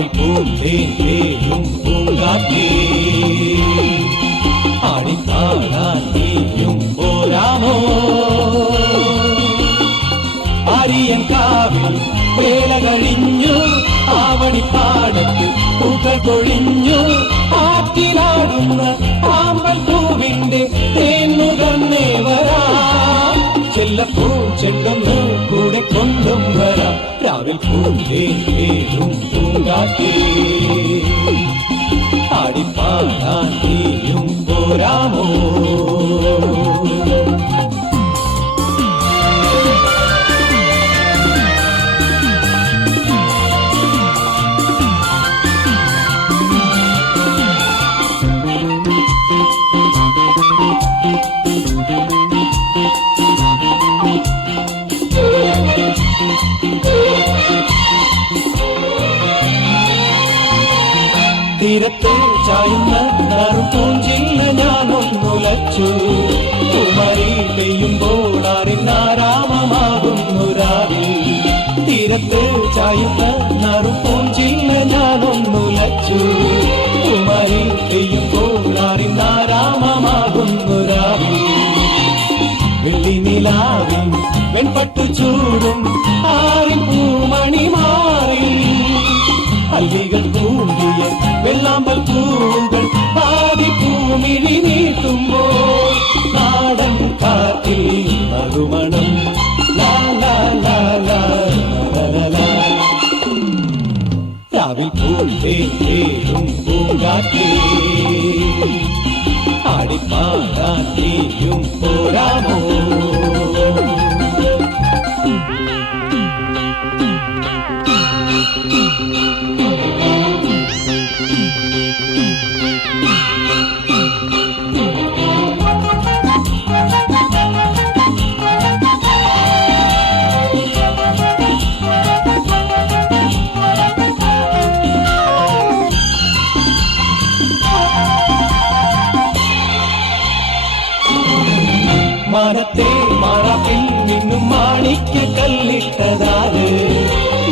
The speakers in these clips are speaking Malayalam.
രാവിൽ പൂന്തേൻ പേരും പൂങ്കാറ്റേ ആടിപ്പാടാൻ നീയും പോരാമോ ആര്യങ്കാവിൽ വേല കഴിഞ്ഞു ആവണിപ്പാടത്ത് പൂക്കൾ കൊഴിഞ്ഞു ആറ്റിലാടുന്ന ആമ്പൽ പൂവിന്റെ തേന്നുകന്നേ വരാം ചെല്ലപ്പൂ ചെണ്ടൊന്ന് കൂടെ കൊണ്ടും വരാം രാവിൽ പൂന്തേൻ പേരും പൂങ്കാറ്റേ ആടിപ്പാടാൻ നീയും പോരാമോ തീരത്തെ ചായുന്ന നറുപൂഞ്ചില്ല ഞാനൊന്നുലച്ചു കുമരി പെയ്യുമ്പോൾ അറിഞ്ഞാരാമമാകുന്നു രാവിൽ തീരത്തെ ചായുന്ന നറുപൂഞ്ചില്ല ഞാനൊന്നുലച്ചു കുമരി പെയ്യുമ്പോൾ അറിഞ്ഞാരാമമാകുന്നു രാവിൽ വെള്ളി നിലാവിൽ വെൺപട്ടു ചൂടും ആരിൻ പൂമണി മാറി അല്ലികൾ തൂങ്ങിയ വെള്ളാമ്പൽ പൂകൾ പാതി പൂമിഴി നീട്ടുമ്പോൾ നാടൻ കാറ്റിൽ നറുമണം ലാ ലാ ലാ ലാ ലാ ലാ രാവിൽ പൂന്തേൻ പേരും പൂങ്കാറ്റേ ആടിപ്പാടാൻ നീയും പോരാമോ മാനത്തെ മാറാപ്പിൽ നിന്നും മാണിക്ക കല്ലിട്ടതാത്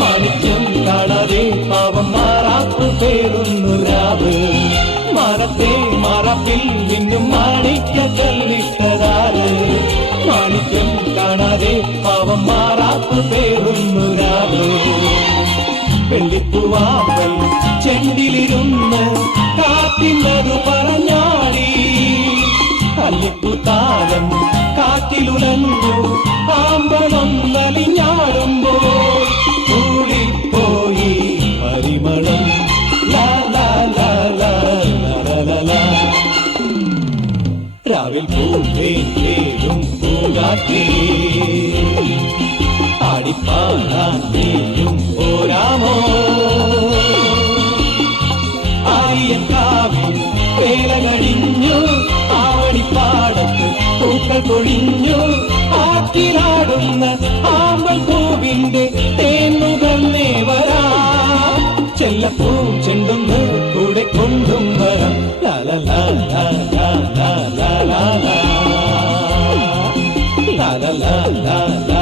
മാണിക്യം കാണാതെ പാവം മാറാപ്പ് പേരുന്നു രാവ് മാനത്തെ മാറാപ്പിൽ നിന്നും മാണിക്ക കല്ലിട്ടതാത് മാണിക്യം കാണാതെ പാവം മാറാപ്പ് പേരുന്നു രാവ് വെള്ളിപ്പൂവാമ്പൽ ചെണ്ടിലിരുന്ന് കാത്തിനതു പറഞ്ഞാടി അല്ലിപ്പൂത്താലം കാറ്റിലുലഞ്ഞു ആമ്പലൊന്നലിഞ്ഞാടുമ്പോൾ കൂടിപ്പോയി പരിമളം ലാ ലാ ലാ ലാ ലാ ലാ രാവിൽ പൂന്തേൻ പേരും പൂങ്കാറ്റേ ആടിപ്പാടാൻ നീയും പോരാമോ ആര്യങ്കാവിൽ വേല കഴിഞ്ഞു ആവണിപ്പാടത്ത് പൂക്കൾ കൊഴിഞ്ഞു ആറ്റിലാടുന്ന ആമ്പൽ പൂവിന്റെ തേന്നുകന്നേ വരാം ചെല്ലപ്പൂ ചെണ്ടൊന്ന് കൂടെ കൊണ്ടും വരാം ലാ ലാ ലാ ലാ ലാ ലാ ലാ ലാ ലാ ലാ ലാ ലാ